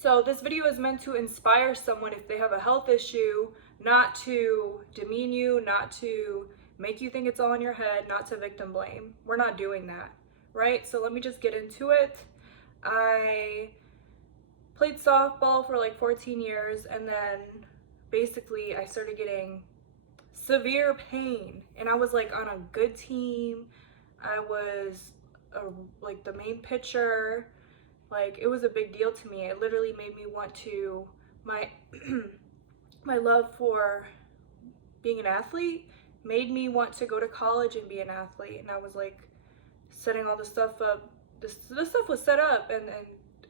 So this video is meant to inspire someone if they have a health issue, not to demean you, not to make you think it's all in your head, not to victim blame. We're not doing that, right? So let me just get into it. I played softball for like 14 years, and then basically I started getting severe pain, and I was like on a good team. I was like the main pitcher. Like, it was a big deal to me. It literally made me want to, my my love for being an athlete made me want to go to college and be an athlete. And I was like setting all the stuff up. This stuff was set up, and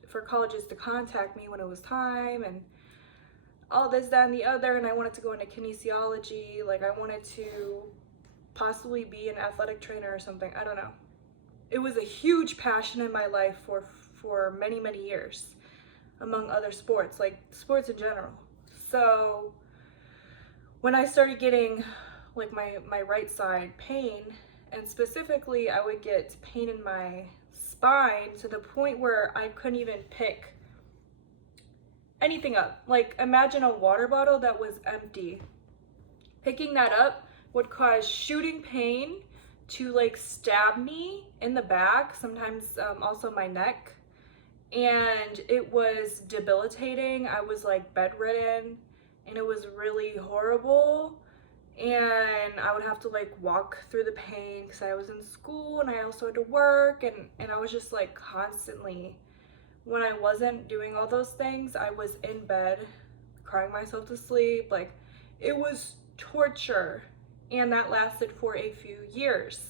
for colleges to contact me when it was time, and all this, that, and the other. And I wanted to go into kinesiology. Like, I wanted to possibly be an athletic trainer or something. I don't know. It was a huge passion in my life for many, many years, among other sports, like sports in general. So when I started getting like my right side pain, and specifically I would get pain in my spine to the point where I couldn't even pick anything up. Like, imagine a water bottle that was empty. Picking that up would cause shooting pain to like stab me in the back, sometimes also my neck. And it was debilitating. I was like bedridden, and it was really horrible. And I would have to like walk through the pain because I was in school and I also had to work, and I was just like constantly, when I wasn't doing all those things, I was in bed crying myself to sleep. Like, it was torture, and that lasted for a few years.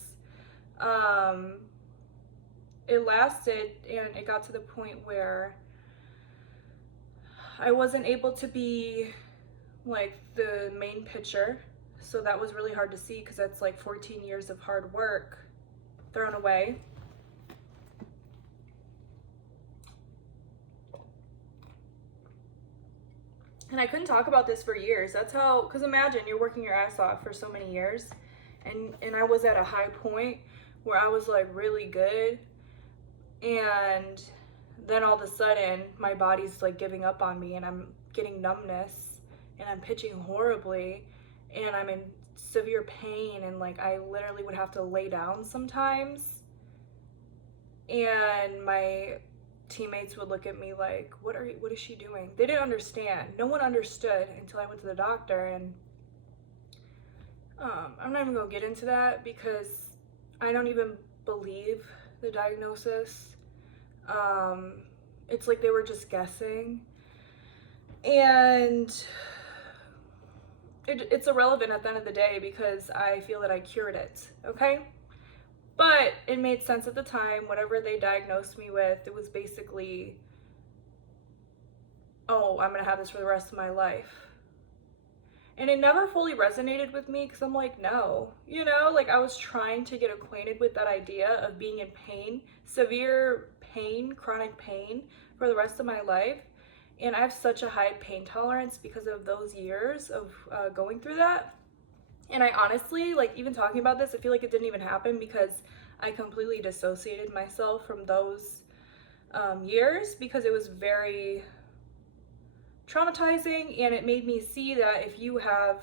It lasted, and it got to the point where I wasn't able to be like the main pitcher. So that was really hard to see because that's like 14 years of hard work thrown away. And I couldn't talk about this for years. That's how, because imagine you're working your ass off for so many years, and I was at a high point where I was like really good, and then all of a sudden my body's like giving up on me, and I'm getting numbness, and I'm pitching horribly, and I'm in severe pain, and like I literally would have to lay down sometimes, and my teammates would look at me like, what is she doing? They didn't understand. No one understood until I went to the doctor. And I'm not even gonna get into that because I don't even believe the diagnosis. It's like they were just guessing, and it's irrelevant at the end of the day because I feel that I cured it, okay? But it made sense at the time. Whatever they diagnosed me with, it was basically, oh, I'm gonna have this for the rest of my life. And it never fully resonated with me because I'm like, no, like I was trying to get acquainted with that idea of being in pain, severe pain, chronic pain for the rest of my life. And I have such a high pain tolerance because of those years of going through that. And I honestly, like, even talking about this, I feel like it didn't even happen because I completely dissociated myself from those years because it was very traumatizing, and it made me see that if you have,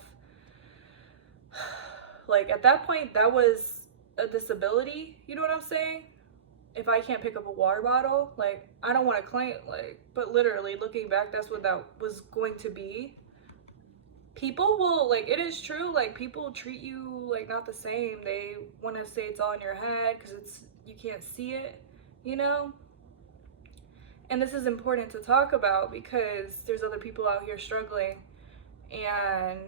like, at that point, that was a disability, you know what I'm saying? If I can't pick up a water bottle, like, I don't want to claim, like, but literally looking back, that's what that was going to be. People will, like, it is true, like, people treat you like not the same. They want to say it's all in your head because you can't see it, and this is important to talk about because there's other people out here struggling, and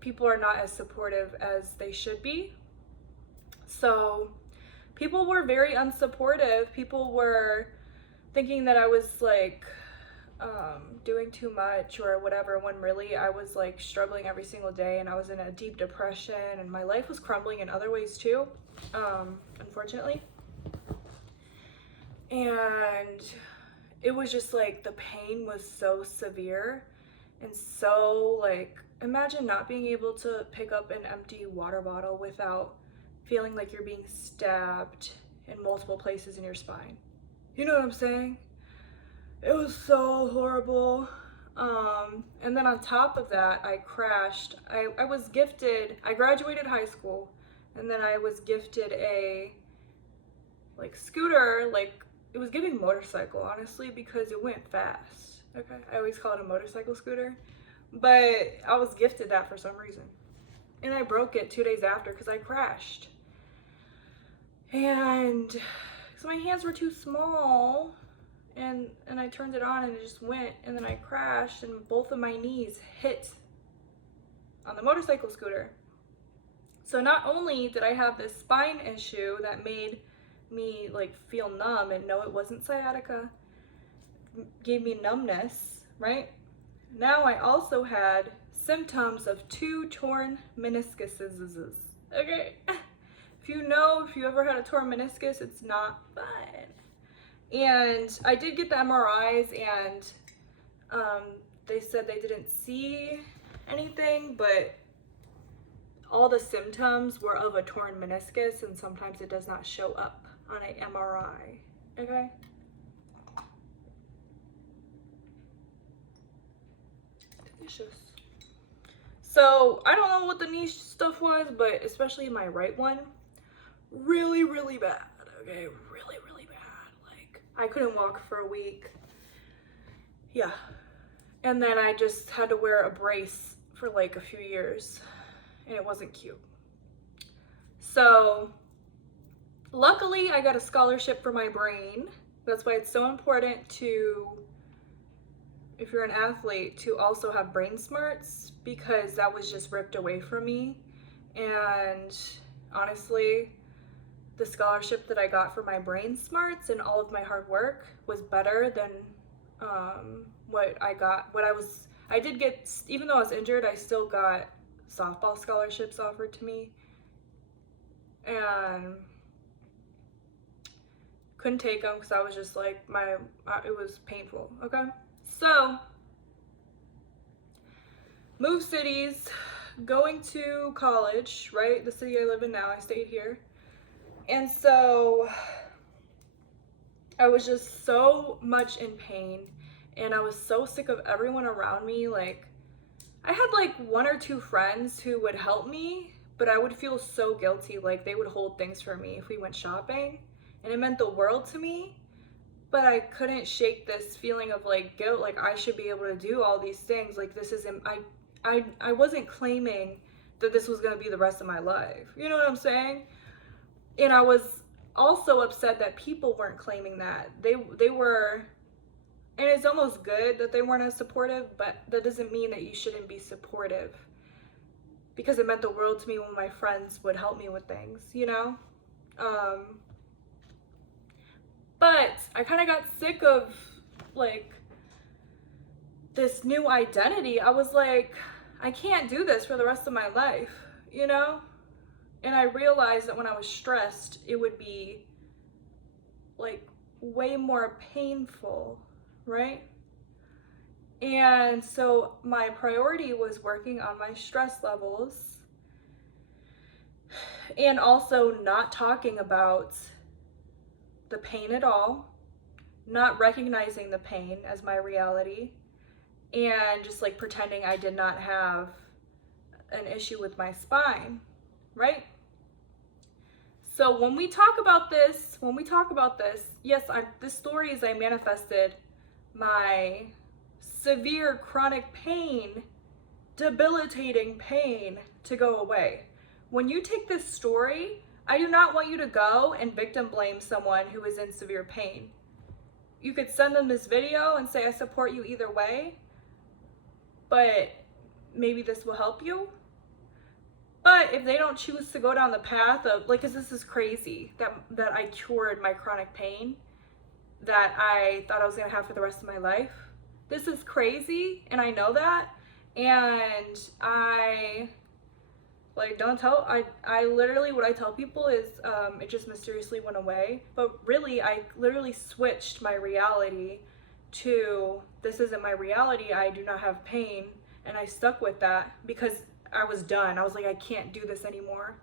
people are not as supportive as they should be. So people were very unsupportive. People were thinking that I was like doing too much or whatever, when really I was like struggling every single day, and I was in a deep depression, and my life was crumbling in other ways too, unfortunately. And it was just like the pain was so severe, and so, like, imagine not being able to pick up an empty water bottle without feeling like you're being stabbed in multiple places in your spine. You know what I'm saying? It was so horrible. And then on top of that, I crashed. I was gifted, I graduated high school, and then I was gifted a like scooter, like it was giving motorcycle, honestly, because it went fast. Okay, I always call it a motorcycle scooter, but I was gifted that for some reason. And I broke it 2 days after because I crashed. And so my hands were too small, and I turned it on and it just went, and then I crashed and both of my knees hit on the motorcycle scooter. So not only did I have this spine issue that made me like feel numb, and no, it wasn't sciatica, gave me numbness, right? Now I also had symptoms of 2 torn meniscuses. Okay. If you ever had a torn meniscus, it's not fun. And I did get the MRIs, and they said they didn't see anything, but all the symptoms were of a torn meniscus, and sometimes it does not show up on an MRI. Okay? Delicious. So I don't know what the knee stuff was, but especially my right one, really, really bad. Okay, really, really bad. Like I couldn't walk for a week. Yeah. And then I just had to wear a brace for like a few years, and it wasn't cute. So luckily I got a scholarship for my brain. That's why it's so important to, if you're an athlete, to also have brain smarts, because that was just ripped away from me. And honestly, the scholarship that I got for my brain smarts and all of my hard work was better than I did get, even though I was injured, I still got softball scholarships offered to me, and couldn't take them because I was just like, it was painful. Okay, so move cities, going to college, right? The city I live in now, I stayed here. And so I was just so much in pain, and I was so sick of everyone around me. Like I had like 1 or 2 friends who would help me, but I would feel so guilty. Like they would hold things for me if we went shopping, and it meant the world to me. But I couldn't shake this feeling of like guilt, like I should be able to do all these things. Like this isn't, I wasn't claiming that this was gonna be the rest of my life. You know what I'm saying? And I was also upset that people weren't claiming that. They were, and it's almost good that they weren't as supportive, but that doesn't mean that you shouldn't be supportive, because it meant the world to me when my friends would help me with things, you know? But I kind of got sick of like this new identity. I was like, I can't do this for the rest of my life, you know? And I realized that when I was stressed, it would be like way more painful, right? And so my priority was working on my stress levels, and also not talking about the pain at all, not recognizing the pain as my reality, and just like pretending I did not have an issue with my spine, right? So when we talk about this, yes, this story is I manifested my severe chronic pain, debilitating pain, to go away. When you take this story, I do not want you to go and victim blame someone who is in severe pain. You could send them this video and say, I support you either way, but maybe this will help you. But if they don't choose to go down the path of, like, because this is crazy that I cured my chronic pain that I thought I was gonna have for the rest of my life. This is crazy, and I know that, and I literally, what I tell people is it just mysteriously went away. But really, I literally switched my reality to, this isn't my reality, I do not have pain, and I stuck with that because I was done. I was like, I can't do this anymore.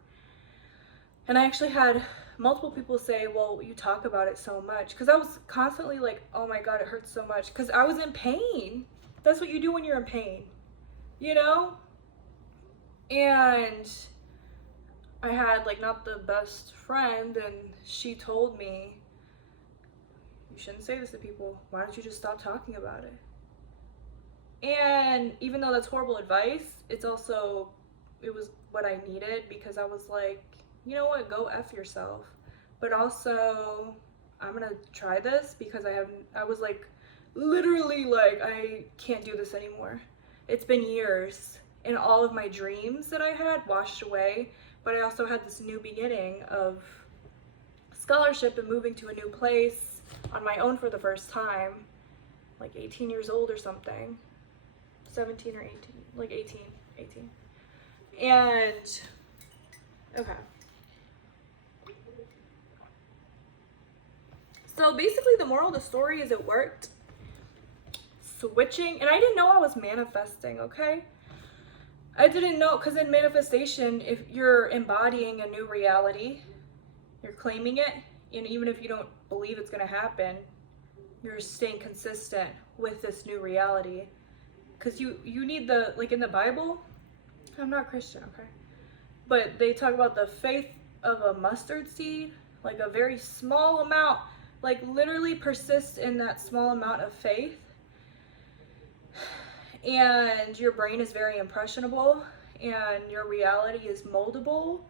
And I actually had multiple people say, well, you talk about it so much. Because I was constantly like, oh my God, it hurts so much. Because I was in pain. That's what you do when you're in pain, you know? And I had like not the best friend, and she told me, you shouldn't say this to people. Why don't you just stop talking about it? And even though that's horrible advice, it was what I needed, because I was like, you know what, go F yourself. But also, I'm gonna try this because I was like, literally like, I can't do this anymore. It's been years, and all of my dreams that I had washed away, but I also had this new beginning of scholarship and moving to a new place on my own for the first time, like 18 years old or something. 17 or 18, like 18. And, okay. So basically the moral of the story is it worked. Switching, and I didn't know I was manifesting, okay? I didn't know, because in manifestation, if you're embodying a new reality, you're claiming it, and even if you don't believe it's going to happen, you're staying consistent with this new reality. Because you need the, like in the Bible, I'm not Christian, okay? But they talk about the faith of a mustard seed, like a very small amount, like literally persist in that small amount of faith. And your brain is very impressionable, and your reality is moldable.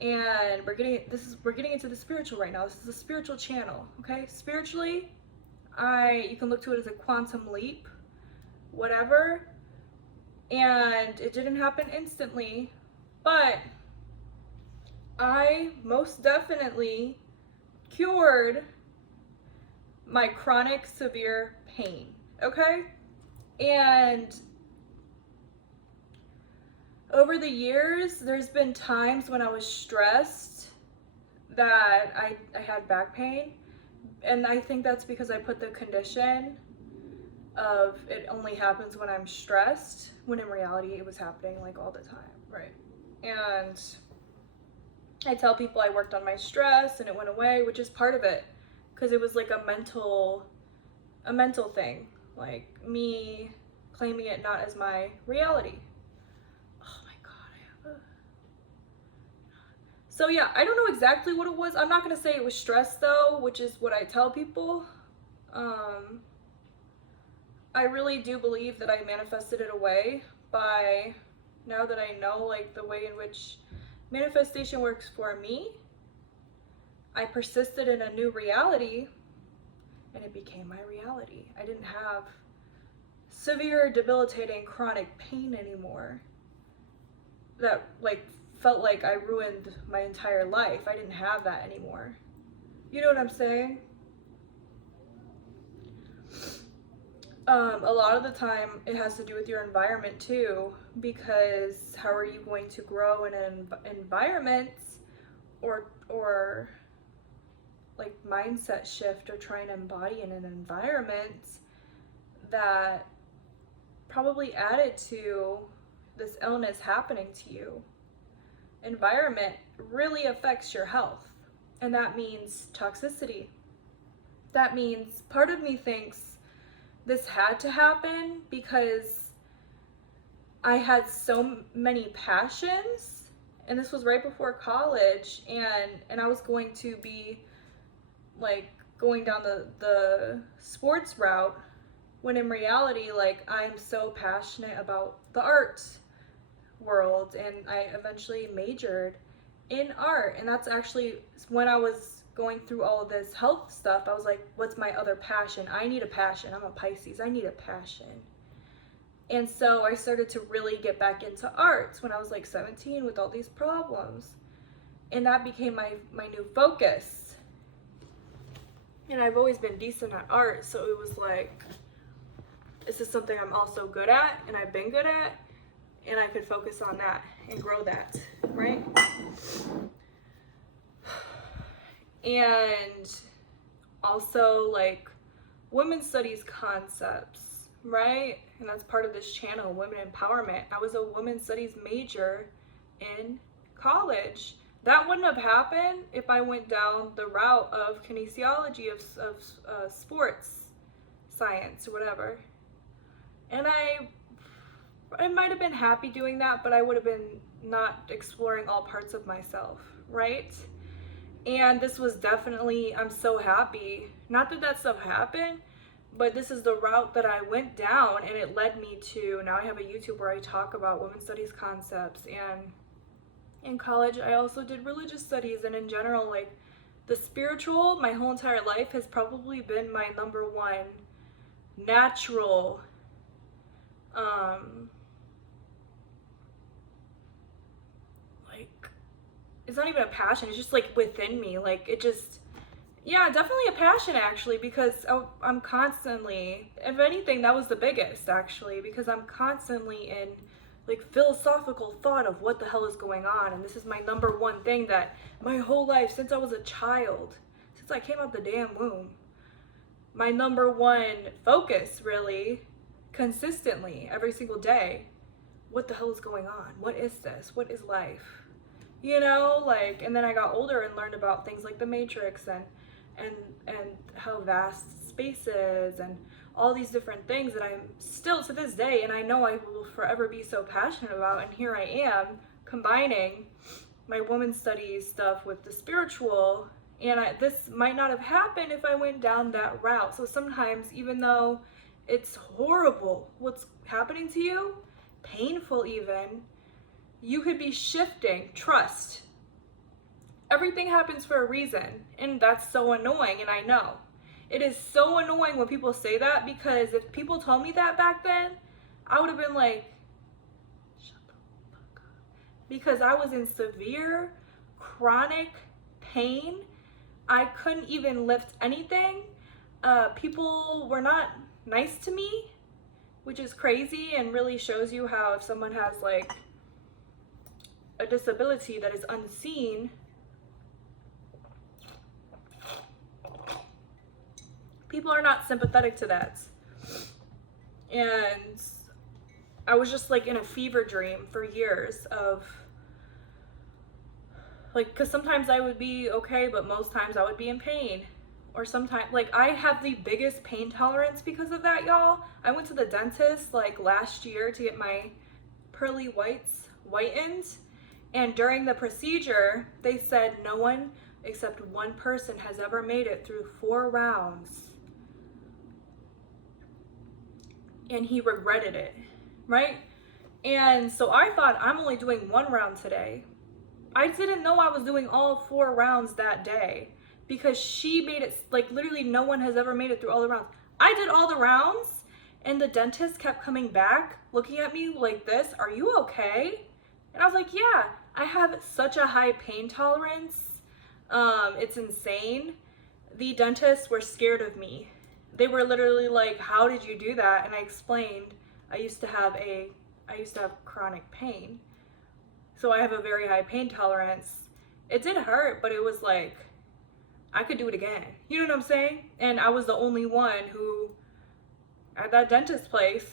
And we're getting into the spiritual right now. This is a spiritual channel, okay? Spiritually, you can look to it as a quantum leap, whatever. And it didn't happen instantly, but I most definitely cured my chronic severe pain, okay? And over the years, there's been times when I was stressed that I had back pain. And I think that's because I put the condition of it only happens when I'm stressed, when in reality it was happening like all the time, right? And I tell people I worked on my stress and it went away, which is part of it, because it was like a mental thing, like me claiming it not as my reality. Oh my God. So yeah, I don't know exactly what it was. I'm not gonna say it was stress though, which is what I tell people. I really do believe that I manifested it away by, now that I know like the way in which manifestation works for me, I persisted in a new reality and it became my reality. I didn't have severe, debilitating, chronic pain anymore that like felt like I ruined my entire life. I didn't have that anymore. You know what I'm saying? A lot of the time it has to do with your environment too, because how are you going to grow in an environment or like mindset shift or try and embody in an environment that probably added to this illness happening to you. Environment really affects your health, and that means toxicity. That means part of me thinks this had to happen because I had so many passions, and this was right before college, and I was going to be like going down the sports route, when in reality, like, I'm so passionate about the art world, and I eventually majored in art. And that's actually when I was going through all of this health stuff, I was like, what's my other passion? I need a passion. I'm a Pisces. I need a passion. And so I started to really get back into arts when I was like 17 with all these problems. And that became my new focus. And I've always been decent at art, so it was like, this is something I'm also good at, and I've been good at, and I could focus on that and grow that, right? And also like women's studies concepts, right? And that's part of this channel, women empowerment. I was a women's studies major in college. That wouldn't have happened if I went down the route of kinesiology, of sports science or whatever. And I might have been happy doing that, but I would have been not exploring all parts of myself, right? And this was definitely, I'm so happy. Not that that stuff happened, but this is the route that I went down, and it led me to, now I have a YouTube where I talk about women's studies concepts. And in college, I also did religious studies, and in general, like, the spiritual, my whole entire life has probably been my number one natural like, it's not even a passion, it's just like within me, like it just, yeah, definitely a passion actually, because I'm constantly, if anything, that was the biggest actually, because I'm constantly in like philosophical thought of what the hell is going on. And this is my number one thing that my whole life, since I was a child, since I came out the damn womb, my number one focus really, consistently, every single day, what the hell is going on? What is this? What is life? You know, like, and then I got older and learned about things like the Matrix and how vast space is and all these different things that I'm still to this day, and I know I will forever be so passionate about. And here I am combining my women's studies stuff with the spiritual, and this might not have happened if I went down that route. So sometimes, even though it's horrible what's happening to you, painful even, you could be shifting. Trust. Everything happens for a reason, and that's so annoying, and I know. It is so annoying when people say that, because if people told me that back then, I would have been like, shut the fuck up. Because I was in severe, chronic pain. I couldn't even lift anything. People were not nice to me, which is crazy and really shows you how if someone has like a disability that is unseen, people are not sympathetic to that. And I was just like in a fever dream for years of like, because sometimes I would be okay, but most times I would be in pain. Or sometimes, like, I have the biggest pain tolerance because of that, y'all. I went to the dentist like last year to get my pearly whites whitened, and during the procedure they said no one except one person has ever made it through 4 rounds, and he regretted it, right? And so I thought, I'm only doing 1 round today. I didn't know I was doing all 4 rounds that day, because she made it like literally no one has ever made it through all the rounds. I did all the rounds, and the dentist kept coming back looking at me like this, are you okay? And I was like, yeah, I have such a high pain tolerance. It's insane. The dentists were scared of me. They were literally like, how did you do that? And I explained, I used to have chronic pain, so I have a very high pain tolerance. It did hurt, but it was like, I could do it again. You know what I'm saying? And I was the only one who, at that dentist place,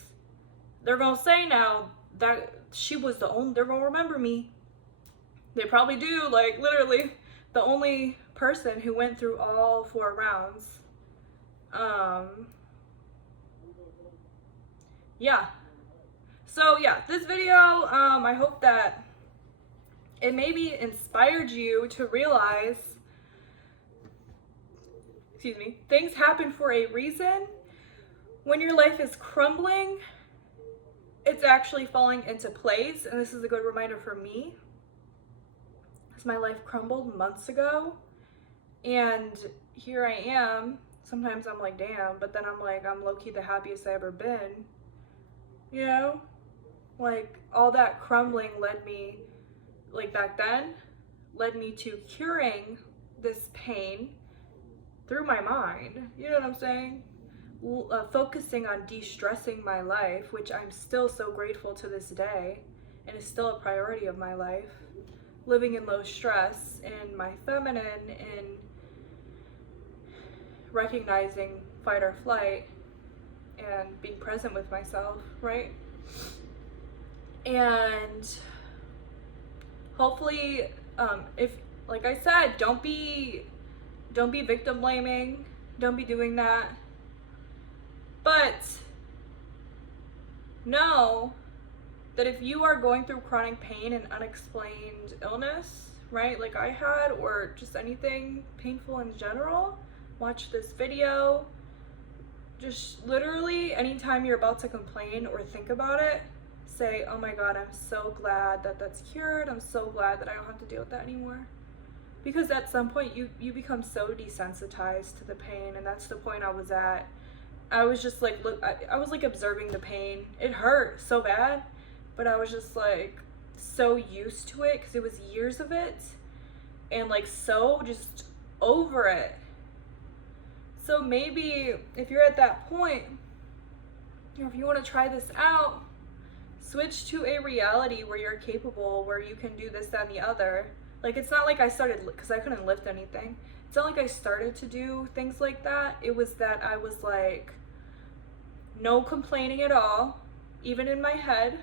they're gonna say now that she was the only, they're gonna remember me. They probably do, like literally the only person who went through all 4 rounds. Yeah. So yeah, this video, I hope that it maybe inspired you to realize, things happen for a reason. When your life is crumbling, it's actually falling into place. And this is a good reminder for me, because my life crumbled months ago, and here I am. Sometimes I'm like, damn, but then I'm like, I'm low-key the happiest I've ever been. You know? Like, all that crumbling led me, like back then, led me to curing this pain through my mind. You know what I'm saying? Focusing on de-stressing my life, which I'm still so grateful to this day, and is still a priority of my life. Living in low stress, and my feminine, and recognizing fight or flight, and being present with myself, right? And hopefully If, like I said, don't be victim blaming. Don't be doing that. But know that if you are going through chronic pain and unexplained illness, right, like I had, or just anything painful in general, watch this video. Just literally anytime you're about to complain or think about it, say, oh my God, I'm so glad that that's cured. I'm so glad that I don't have to deal with that anymore. Because at some point you become so desensitized to the pain, and that's the point I was at. I was just like, look, I was like observing the pain. It hurt so bad, but I was just like so used to it because it was years of it, and like so just over it. So maybe if you're at that point, or if you want to try this out, switch to a reality where you're capable, where you can do this, that, and the other. Like, it's not like I started, because I couldn't lift anything. It's not like I started to do things like that. It was that I was like, no complaining at all, even in my head.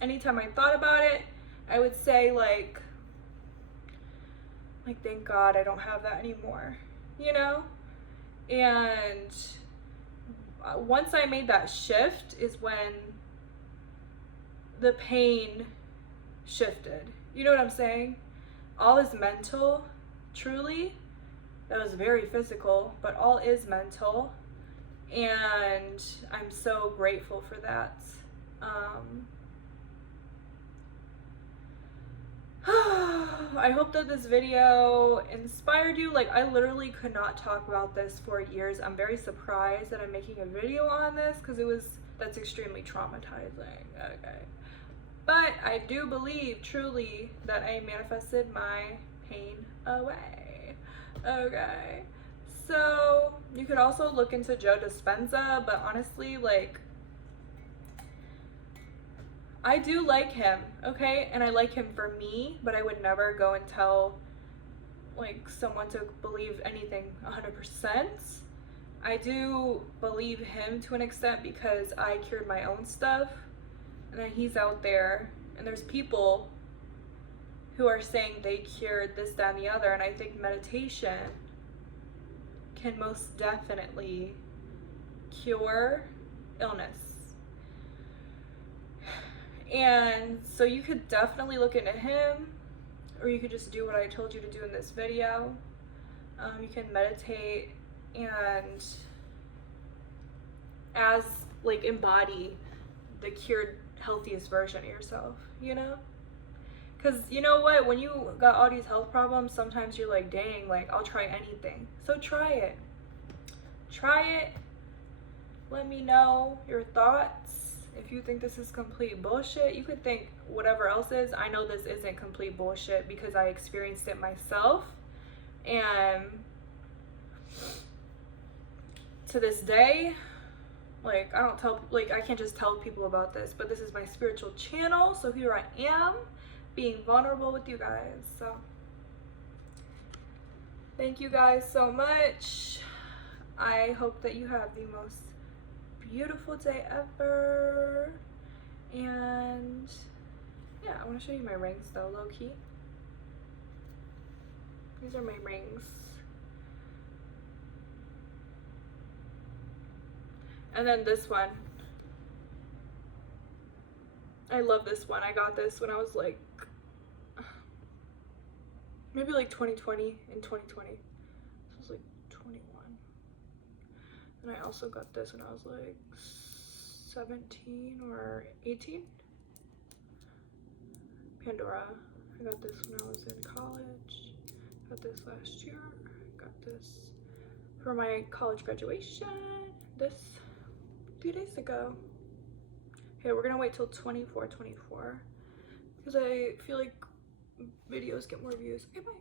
Anytime I thought about it, I would say like thank God I don't have that anymore, you know? And once I made that shift is when the pain shifted. You know what I'm saying? All is mental, truly. That was very physical, but all is mental. And I'm so grateful for that. I hope that this video inspired you. Like, I literally could not talk about this for years. I'm very surprised that I'm making a video on this because that's extremely traumatizing. Okay. But I do believe truly that I manifested my pain away. Okay. So you could also look into Joe Dispenza, but honestly, like, I do like him, okay? And I like him for me, but I would never go and tell like someone to believe anything 100%. I do believe him to an extent because I cured my own stuff, and then he's out there and there's people who are saying they cured this, that, and the other, and I think meditation can most definitely cure illness. And so you could definitely look into him, or you could just do what I told you to do in this video. You can meditate and as like embody the cured, healthiest version of yourself, you know? Because you know what, when you got all these health problems, sometimes you're like, dang, like I'll try anything. So try it. Let me know your thoughts. If you think this is complete bullshit, you could think whatever else is. I know this isn't complete bullshit because I experienced it myself. And to this day, like, I can't just tell people about this, but this is my spiritual channel. So here I am being vulnerable with you guys. So thank you guys so much. I hope that you have the most beautiful day ever. And yeah, I want to show you my rings though, low key. These are my rings. And then this one. I love this one. I got this when I was like maybe like 2020 and 2020. This was like 21. And I also got this when I was like 17 or 18. Pandora. I got this when I was in college. Got this last year. Got this for my college graduation. This 2 days ago. Okay, we're gonna wait till 24 because I feel like videos get more views. Okay, bye.